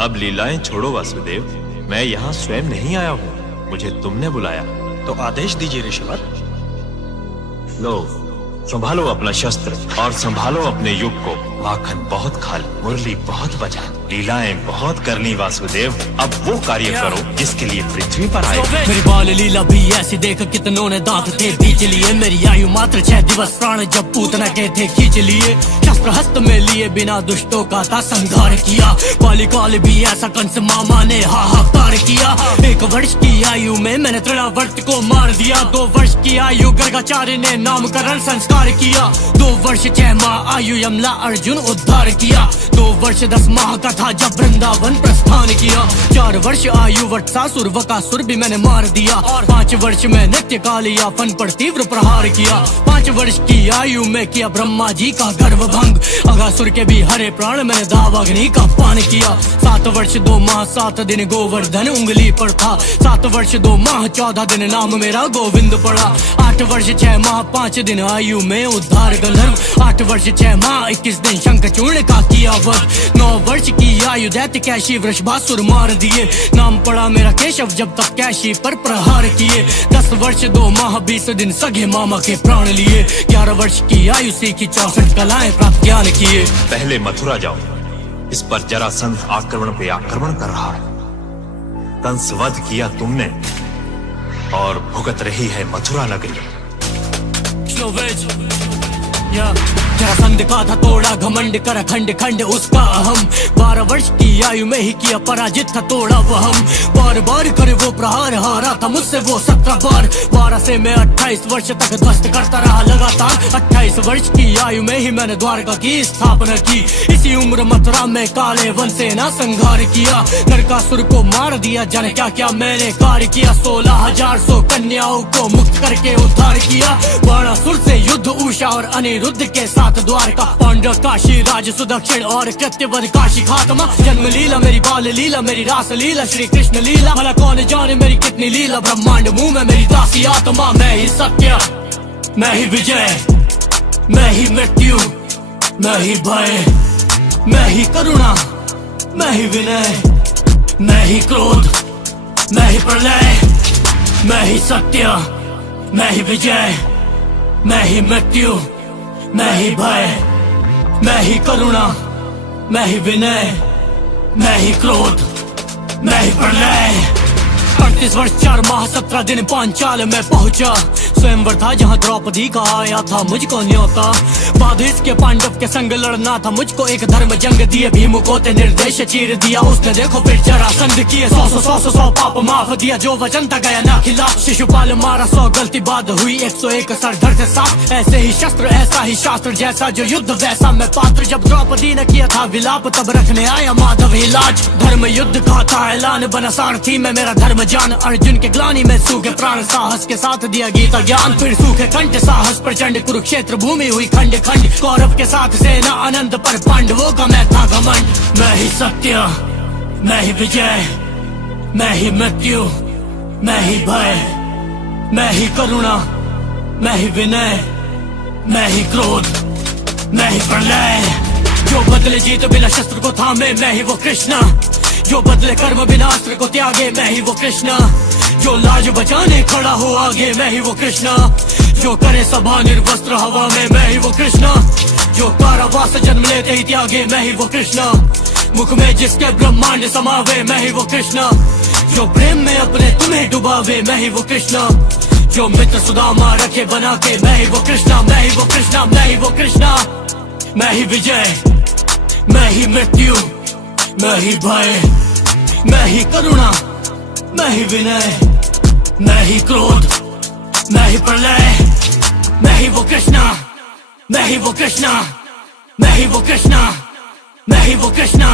अब लीलाएं छोड़ो वासुदेव, मैं यहाँ स्वयं नहीं आया हूँ, मुझे तुमने बुलाया। तो आदेश दीजिए ऋषिवर। लो, संभालो अपना शस्त्र और संभालो अपने युग को। माखन बहुत खा ली, मुरली बहुत बजा, लीलाएं बहुत कर ली वासुदेव। अब वो कार्य करो जिसके लिए पृथ्वी पर आए। मेरी बाल लीला भी ऐसी देख कितनों ने दांत थे बीच लिए। मेरी आयु मात्र 6 दिवस, प्राण जब पूतना के थे खींच लिए। शस्त्र हस्त में लिए बिना दुष्टों का था संहार किया। काली काल भी ऐसा कंस मामा ने हाहाकार किया। 1 वर्ष की आयु में मैंने तृणावर्त को मार दिया। 2 वर्ष की आयु गर्गाचार्य ने नामकरण संस्कार किया। 2 वर्ष 6 माह आयु यमला अर्जुन उद्धार किया। 2 वर्ष 10 माह का था जब वृंदावन प्रस्थान किया। 4 वर्ष आयु वत्सासुर वकासुर भी मैंने मार दिया। और 5 वर्ष में नित्य कालिया फन पर तीव्र प्रहार किया। 5 वर्ष की आयु में किया ब्रह्मा जी का गर्भ भंग। अगासुर के भी हरे प्राण मैंने दावाग्नि का पान किया। 7 वर्ष 2 माह 7 दिन गोवर्धन उंगली पर था। 7 वर्ष 2 माह 14 दिन नाम मेरा गोविंद पड़ा। 8 वर्ष 6 माह 5 दिन आयु में उद्धार गंधर्व। 8 वर्ष 6 माह 21 दिन शंखचूर्ण का किया वध। 9 वर्ष की आयु दैत्य कैशी वृषभासुर मार दिए। नाम पड़ा मेरा केशव जब तक कैशी पर प्रहार किए। 10 वर्ष 2 माह 20 दिन सगे मामा के प्राण लिए। 11 वर्ष की आयु सीखी 64 कलाएं प्राप्त ज्ञान किए। पहले मथुरा जाओ, इस पर जरासंध आक्रमण पे आक्रमण कर रहा है। कंस वध किया तुमने और भुगत रही है मथुरा नगरी। जरासंध का था तोड़ा घमंड कर खंड खंड उसका अहम। 12 वर्ष की आयु में ही किया पराजित था तोड़ा वहम। बार बार करे वो प्रहार, हारा था मुझसे वो 17 बार। 12 से मैं 28 वर्ष तक ध्वस्त करता रहा लगातार। 28 वर्ष की आयु में ही मैंने द्वारका की स्थापना की। इसी उम्र मथुरा में काले वन से ना संहार किया। नरकासुर को मार दिया, जाने क्या क्या मैंने कार्य किया। 16,100 कन्याओं को मुक्त करके उद्धार किया। बाणासुर से युद्ध उषा और अनिरुद्ध के साथ द्वारका। पांडव काशी राज सुदक्षिण और कृत्यवध काशी खात्मा। जन्म लीला मेरी, बाल लीला मेरी, रास लीला श्री कृष्ण लीला। भला कौन जाने मेरी कितनी लीला, ब्रह्मांड मुंह में मेरी दासी आत्मा। मैं ही सत्य, मैं ही विजय, मैं ही मृत्यु, मैं ही भय, मैं ही करुणा, मैं ही विनय, मैं ही क्रोध, मैं ही प्रलय, मैं ही सत्य, मैं ही विजय, मैं ही मृत्यु, मैं ही भय, मैं ही करुणा, मैं ही विनय, मैं ही क्रोध, मैं ही प्रलय। 38 वर्ष 4 माह 17 दिन पांचाल में पहुंचा। स्वयंवर था जहां द्रौपदी का आया था मुझको न्योता। बाद इसके पांडव के संग लड़ना था मुझको एक धर्म जंग दिए। भीम को ते निर्देश चीर दिया उसने, देखो फिर जरासंध किए। 100 पाप माफ दिया, जो वचन था गया ना खिला। शिशुपाल मारा 100 गलती बाद हुई 101 सरधर से साफ। ऐसे ही शस्त्र ऐसा ही शास्त्र, जैसा जो युद्ध वैसा मैं पात्र। जब द्रौपदी ने किया था विलाप तब रखने आया माधव इलाज। धर्म युद्ध का था ऐलान, बना सारथी में मेरा धर्म जान। अर्जुन के ग्लानी में सूखे प्राण, साहस के साथ दिया गीता ज्ञान। फिर सूखे कंठ साहस प्रचंड, कुरुक्षेत्र भूमि हुई खंड खंड। कौरव के साथ सेना अनंत पर पांडवों का मैं था घमंड। मैं ही सत्य, मैं ही विजय, मैं ही मृत्यु, मैं ही भय, मैं ही करुणा, मैं ही विनय, मैं ही क्रोध, मैं ही प्रलय। जो बदले जीत बिना शस्त्र को थामे, मैं ही वो कृष्णा। जो बदले कर्म बिना अस्त्र को त्यागे, मैं ही वो कृष्णा। जो लाज बचाने खड़ा हो आगे, मैं ही वो कृष्णा। जो करे सभा निर्वस्त्र हवा में, मैं ही वो कृष्णा। जो कारावास जन्म लेते ही त्यागे, मैं ही वो कृष्णा। मुख में जिसके ब्रह्मांड समावे, मैं ही वो कृष्णा। जो प्रेम में अपने तुम्हें डुबावे, मैं ही वो कृष्णा। जो मित्र सुदामा रखे बना के, मैं ही वो कृष्णा, मैं ही वो कृष्णा, मैं ही वो कृष्णा। मैं ही विजय, मैं ही मृत्यु, मैं ही भय, मैं ही करुणा, मैं ही विनय, मैं ही क्रोध, मैं ही प्रलय। मैं ही वो कृष्णा, मैं ही वो कृष्णा, मैं ही वो कृष्णा, मैं ही वो कृष्णा।